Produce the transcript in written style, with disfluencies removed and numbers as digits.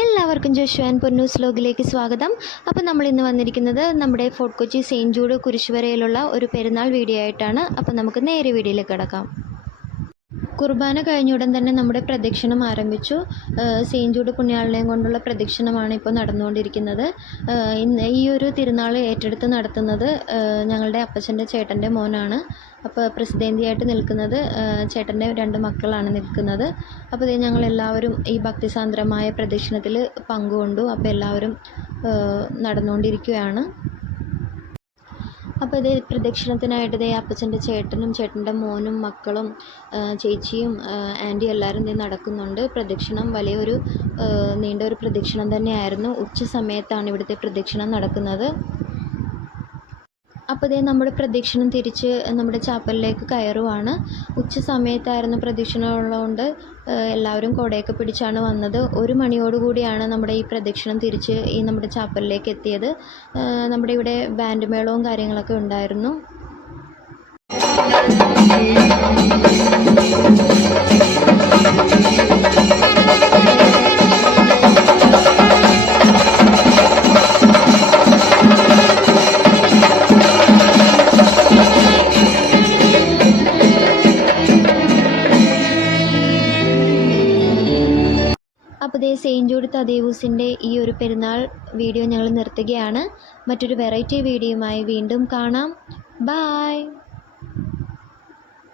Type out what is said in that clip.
എല്ലാവർക്കും ജോഷു ആൻഡ് പൊന്നൂസ് വ്ലോഗിലേക്ക് സ്വാഗതം. അപ്പോൾ നമ്മൾ ഇന്ന് വന്നിരിക്കുന്നത് നമ്മുടെ ഫോർട്ട് കൊച്ചി സെയിൻറ്റ് ജൂഡ് കുരിശുവരയിലുള്ള ഒരു പെരുന്നാൾ വീഡിയോ ആയിട്ടാണ്. അപ്പോൾ നമുക്ക് നേരെ വീഡിയോയിലേക്ക് കിടക്കാം. കുർബാന കഴിഞ്ഞ ഉടൻ തന്നെ നമ്മുടെ പ്രദക്ഷിണം ആരംഭിച്ചു. സെയിൻറ്റ് ജൂഡ് പുണ്യാളനെയും കൊണ്ടുള്ള പ്രദക്ഷിണമാണ് ഇപ്പോൾ നടന്നുകൊണ്ടിരിക്കുന്നത്. ഇന്ന് ഈ ഒരു തിരുനാൾ ഏറ്റെടുത്ത് നടത്തുന്നത് ഞങ്ങളുടെ അപ്പച്ചൻ്റെ ചേട്ടൻ്റെ മോനാണ്. അപ്പോൾ പ്രസിദ്ധേന്തിയായിട്ട് നിൽക്കുന്നത് ചേട്ടൻ്റെ 2 മക്കളാണ് നിൽക്കുന്നത്. അപ്പോൾ ഇത് ഞങ്ങളെല്ലാവരും ഈ ഭക്തിസാന്ദ്രമായ പ്രദക്ഷിണത്തിൽ പങ്കുകൊണ്ടു. അപ്പോൾ എല്ലാവരും നടന്നുകൊണ്ടിരിക്കുകയാണ്. അപ്പോൾ ഇത് പ്രദക്ഷിണത്തിനായിട്ട് അപ്പച്ചൻ്റെ ചേട്ടനും ചേട്ടൻ്റെ മോനും മക്കളും ചേച്ചിയും ആൻറ്റിയും എല്ലാവരും നടക്കുന്നുണ്ട്. പ്രദക്ഷിണം വലിയൊരു നീണ്ട ഒരു പ്രദക്ഷിണം തന്നെയായിരുന്നു. ഉച്ച സമയത്താണ് ഇവിടുത്തെ പ്രദക്ഷിണം നടക്കുന്നത്. അപ്പോൾ നമ്മുടെ പ്രദക്ഷിണം തിരിച്ച് നമ്മുടെ ചാപ്പലിലേക്ക് കയറുവാണ്. ഉച്ച സമയത്തായിരുന്നു പ്രദക്ഷിണം ഉള്ളതുകൊണ്ട് എല്ലാവരും കുടയൊക്കെ പിടിച്ചാണ് വന്നത്. 1 മണിയോടുകൂടിയാണ് നമ്മുടെ ഈ പ്രദക്ഷിണം തിരിച്ച് ഈ നമ്മുടെ ചാപ്പലിലേക്ക് എത്തിയത്. നമ്മുടെ ഇവിടെ ബാൻഡ് മേളവും കാര്യങ്ങളൊക്കെ ഉണ്ടായിരുന്നു. അപ്പോൾ സെയിൻറ്റ് ജൂഡ് തദേവൂസിൻ്റെ ഈ ഒരു പെരുന്നാൾ വീഡിയോ ഞങ്ങൾ നിർത്തുകയാണ്. മറ്റൊരു വെറൈറ്റി വീഡിയോയുമായി വീണ്ടും കാണാം. ബൈ.